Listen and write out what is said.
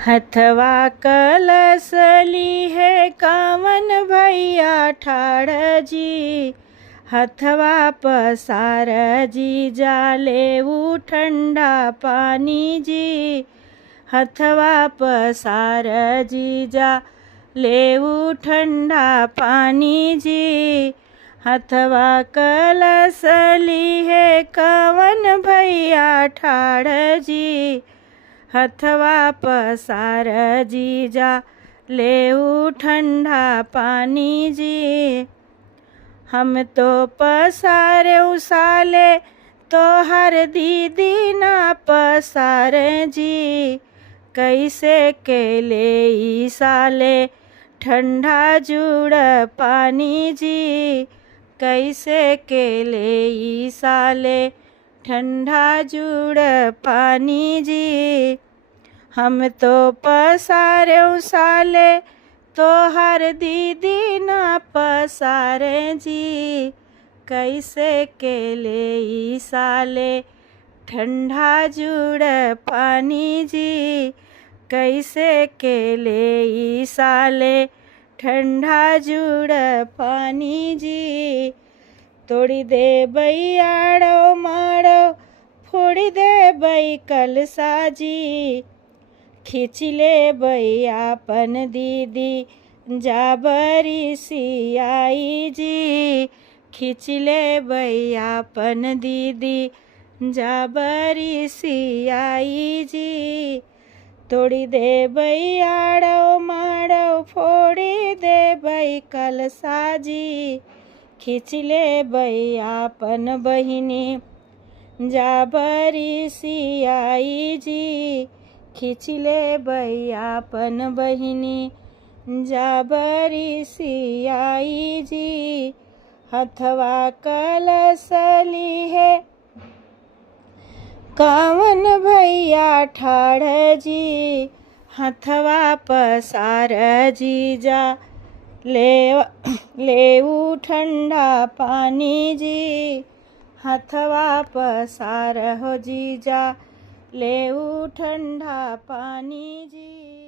हथवा कलसली है कवन भैया ठाड़ जी। हथवा पसार जी जाले ऊ ठंडा पानी जी। हथवा पसार जी जाले ऊ ठंडा पानी जी। हथवा कलसली है कवन भैया ठाड़ जी। हथवा पसार जी जाले ऊ ठंडा पानी जी। हम तो पसारे उसाले तो हर दीदी ना पसारे जी। कैसे केले ई साले ठंडा जुड़ पानी जी। कैसे केले ई साले ठंडा जुड़ पानी जी। हम तो पसारे उसाले तो हर दीदी ना पसारे जी। कैसे केले ई साले ठंडा जुड़ पानी जी। कैसे केले ई साले ठंडा जुड़ पानी जी। तोड़ी दे बैयाड़ो माड़ो फोड़ी दे बई कलसा जी। खींच ले बैयापन दीदी जाबरी सियाई जी। खींच ले बैयापन दीदी जाबरी सियाई जी। तोड़ी दे बैयाड़ो माड़ो फोड़ी दे बई कलसा जी। खींच ले बैयापन बहिनी जाबरी सियाई जी। खींच ले बैयापन बहिनी जाबरी सियाई जी। हथवा कलसली है कवन भैया ठाड़ जी। हथवा पसार जी ले ऊ ठंडा पानी जी। हथवा पसार हो जी ले ऊ ठंडा पानी जी।